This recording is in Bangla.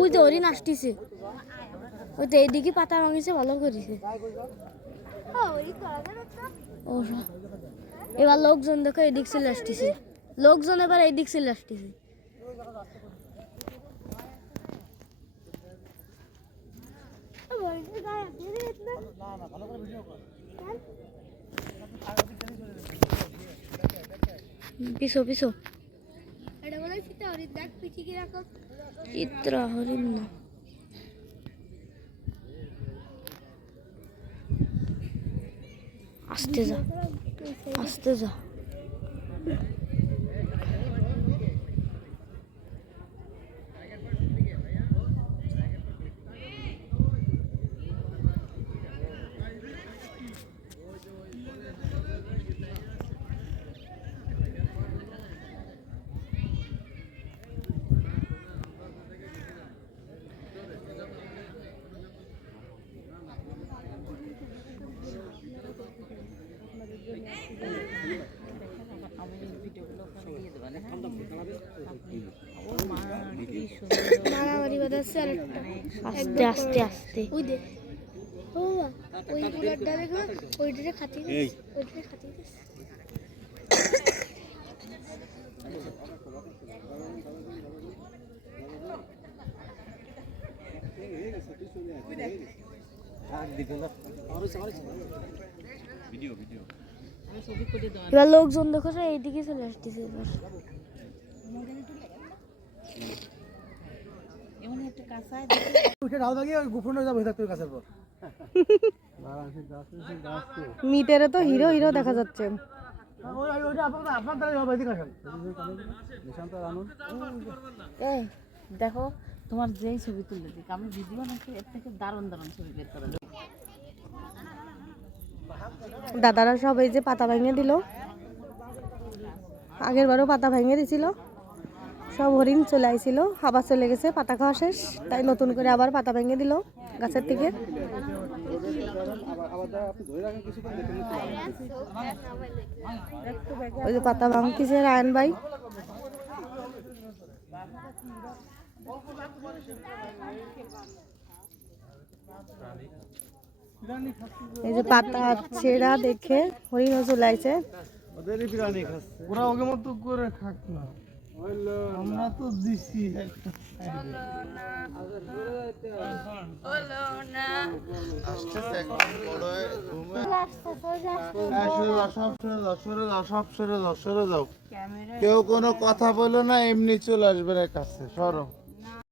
ওই তো হরিণ আসতেছে, ওই তো এইদিকে পাতা ভাঙিছে, ভালো করেছে। এবার লোকজন দেখো এদিক চলে আসতেছে, লোকজন এবার এইদিক চলে আসতেছে। পিছো পিছো চিত্রা হরিণ না, আস্তে যা আস্তে যা। আস্তে আস্তে আস্তে এবার লোকজন দেখো এইদিকে চলে আসতেছে। মিটেরে তো হিরো হিরো দেখা যাচ্ছে। দেখো তোমার যেই ছবি তুললে দিক আমি ভিডিও নাকি এর থেকে দারুণ দারুণ ছবি বের করে দেব। দাদারা সব এই যে পাতা ভেঙে দিল, আগের বারও পাতা ভেঙে দিছিল, সব হরিণ চলে আইছিল, আবার চলে গেছে, পাতা খাওয়া শেষ, তাই নতুন করে আবার পাতা ভেঙে দিল গাছের থেকে। ওই যে পাতা ভাঙতেছে রায়ন ভাই। এই যে পাতা ছেঁড়া দেখে হরিণ চলে আইছে। ওরা ওকে মতো করে খাক না, আমরা তো দিছি কেউ কোনো কথা বলো না, এমনি চলে আসবে কাছে, সরো।